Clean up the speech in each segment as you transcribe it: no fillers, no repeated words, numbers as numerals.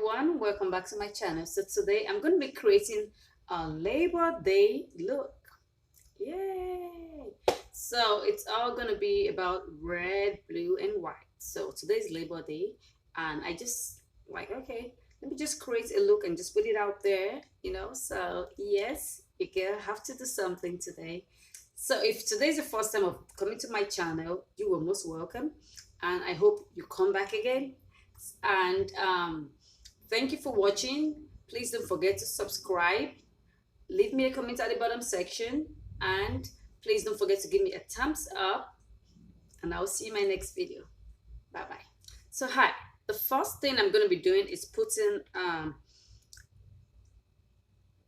everyone, welcome back to my channel. So today I'm going to be creating a Labor Day look. Yay! So it's all going to be about red, blue and white. So today's Labor Day and I just okay, let me just create a look and just put it out there, So yes, you have to do something today. So if today is the first time of coming to my channel, you are most welcome and I hope you come back again. And thank you for watching. Please don't forget to subscribe, leave me a comment at the bottom section, and please don't forget to give me a thumbs up, and I'll see you in my next video. Bye bye. So hi, the first thing I'm going to be doing is putting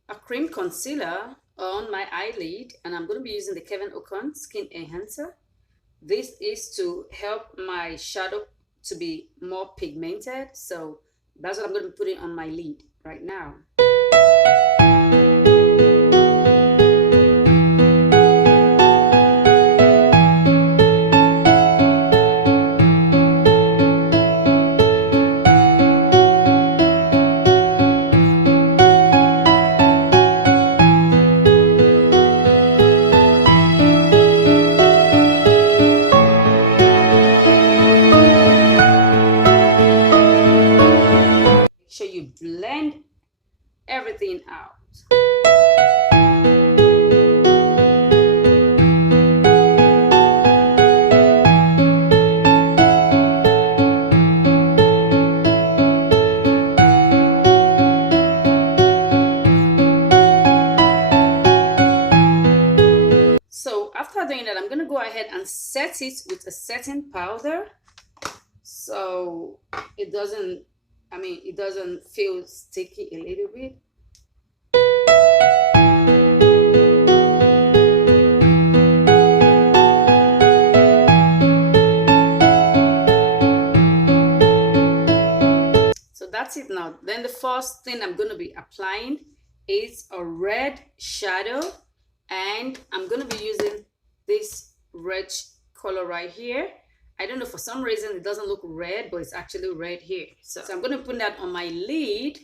a cream concealer on my eyelid, and I'm going to be using the Kevin Ocon Skin Enhancer. This is to help my shadow to be more pigmented, so that's what I'm going to be putting on my lid right now. You blend everything out. So after doing that, I'm going to go ahead and set it with a setting powder so it doesn't feel sticky a little bit. So that's it now. Then the first thing I'm going to be applying is a red shadow, and I'm going to be using this red color right here. I don't know, for some reason it doesn't look red, but it's actually red here. So I'm going to put that on my lid.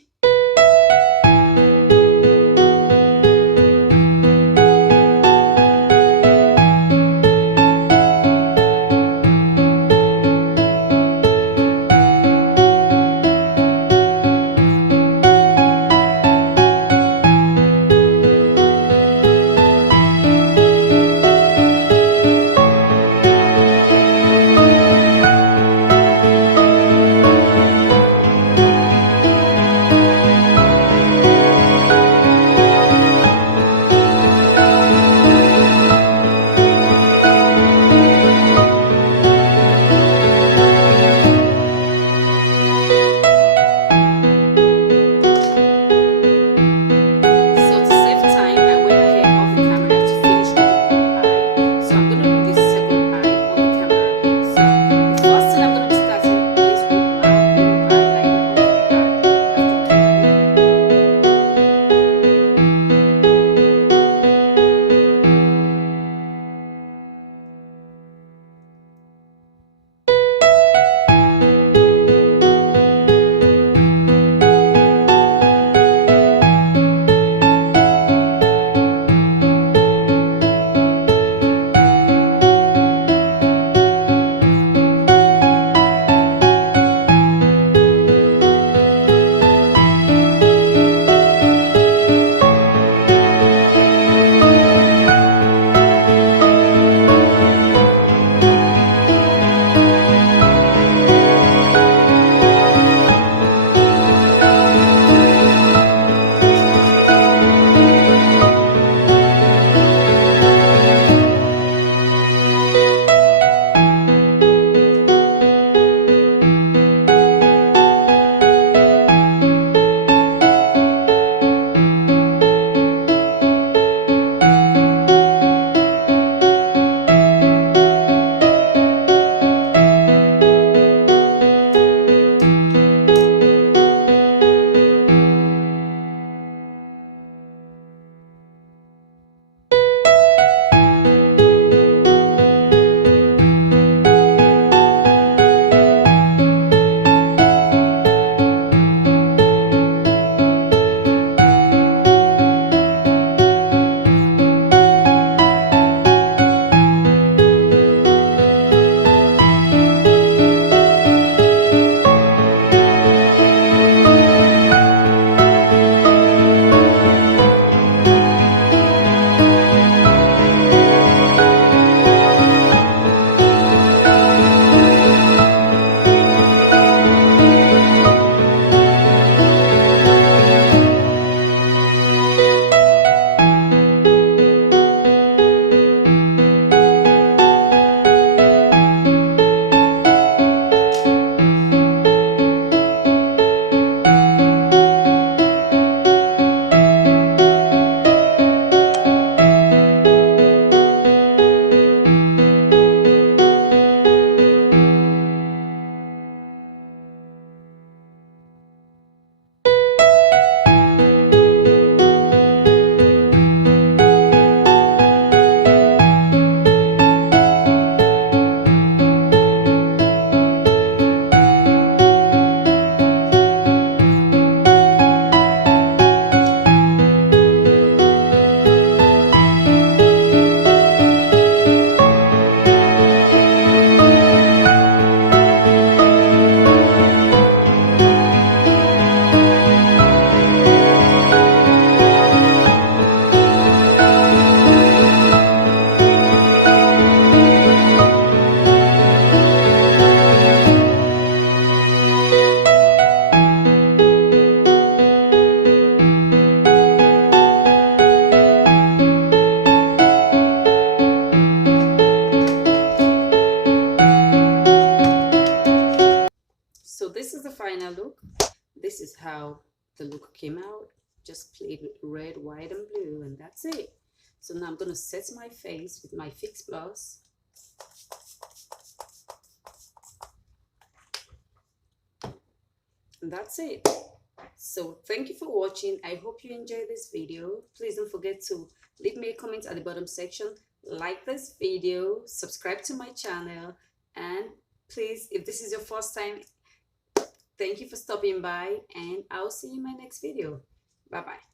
final look. This is how the look came out. Just played with red, white, and blue, and that's it. So now I'm going to set my face with my Fix Plus. And that's it. So thank you for watching. I hope you enjoyed this video. Please don't forget to leave me a comment at the bottom section, like this video, subscribe to my channel, and please, if this is your first time, thank you for stopping by, and I'll see you in my next video. Bye bye.